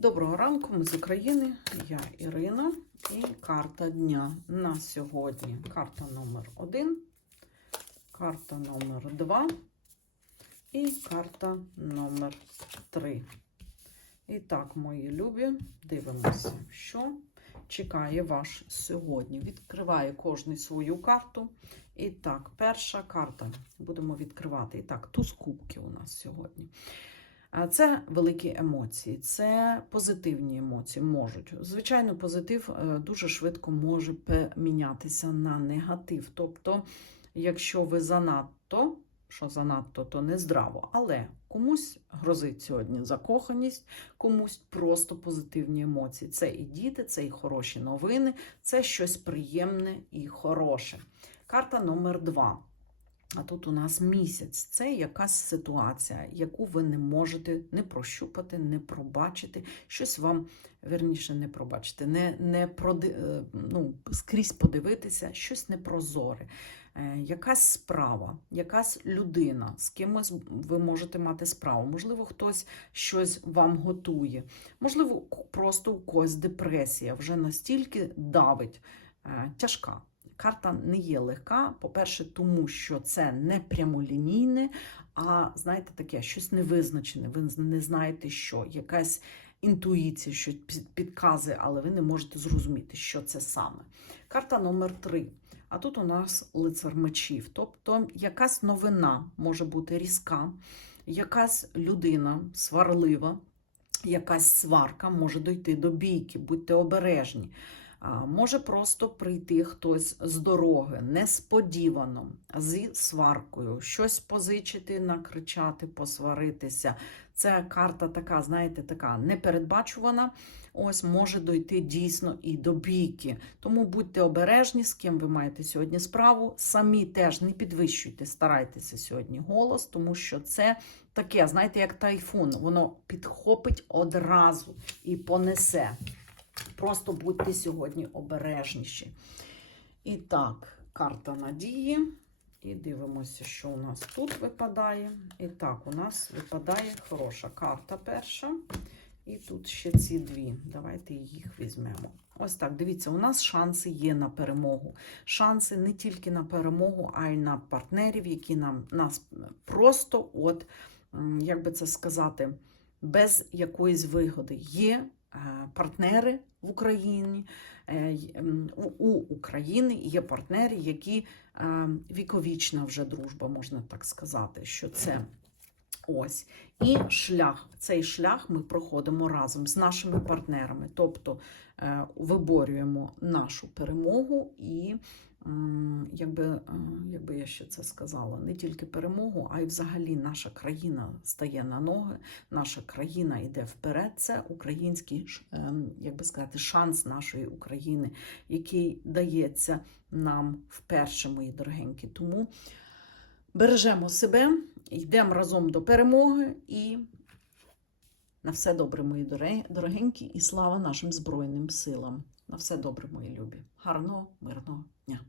Доброго ранку, ми з України. Я Ірина і карта дня на сьогодні. Карта номер 1, карта номер 2 і карта номер 3. І так, мої любі, дивимося, що чекає вас сьогодні. Відкриває кожний свою карту. І так, перша карта. Будемо відкривати. І так, туз кубків у нас сьогодні. А Це великі емоції, це позитивні емоції можуть. Звичайно, позитив е, дуже швидко може помінятися на негатив. Тобто, якщо ви занадто, що занадто, то не здраво, але комусь грозить сьогодні закоханість, комусь просто позитивні емоції. Це і діти, це і хороші новини, це щось приємне і хороше. Карта номер два. А тут у нас місяць. Це якась ситуація, яку ви не можете не прощупати, не пробачити. Щось вам верніше не пробачити, не, не проди, е, ну, скрізь подивитися, щось непрозоре. Е, Якась справа, якась людина, з кимось ви можете мати справу. Можливо, хтось щось вам готує. Можливо, просто у когось депресія вже настільки давить, е, тяжка. Карта не є легка. По-перше, тому що це не прямолінійне, а знаєте, таке щось невизначене. Ви не знаєте, що якась інтуїція, що під- підказує, але ви не можете зрозуміти, що це саме. Карта номер три. А тут у нас лицар мечів. Тобто якась новина може бути різка, якась людина сварлива, якась сварка може дойти до бійки, будьте обережні. Може просто прийти хтось з дороги несподівано, зі сваркою, щось позичити, накричати, посваритися. Це карта така, знаєте, така непередбачувана. Ось може дойти дійсно і до бійки. Тому будьте обережні, з ким ви маєте сьогодні справу. Самі теж не підвищуйте, старайтеся сьогодні голос, тому що це таке, знаєте, як тайфун, воно підхопить одразу і понесе. Просто будьте сьогодні обережніші. І так, карта надії. І дивимося, що у нас тут випадає. І так, у нас випадає хороша карта перша. І тут ще ці дві. Давайте їх візьмемо. Ось так, дивіться, у нас шанси є на перемогу. Шанси не тільки на перемогу, а й на партнерів, які нам нас просто, от, як би це сказати, без якоїсь вигоди. Є партнери в Україні, е, у України є партнери, які е, віковічна вже дружба, можна так сказати, що це ось. І шлях, цей шлях ми проходимо разом з нашими партнерами, тобто е, виборюємо нашу перемогу і. Якби, е, якби я ще це сказала, не тільки перемогу, а й взагалі наша країна стає на ноги, наша країна йде вперед. Це український ем, як би сказати, шанс нашої України, який дається нам вперше, мої дорогенькі. Тому бережемо себе, йдемо разом до перемоги і на все добре, мої дорогенькі, і слава нашим Збройним силам. На все добре, мої любі. Гарного, мирного дня!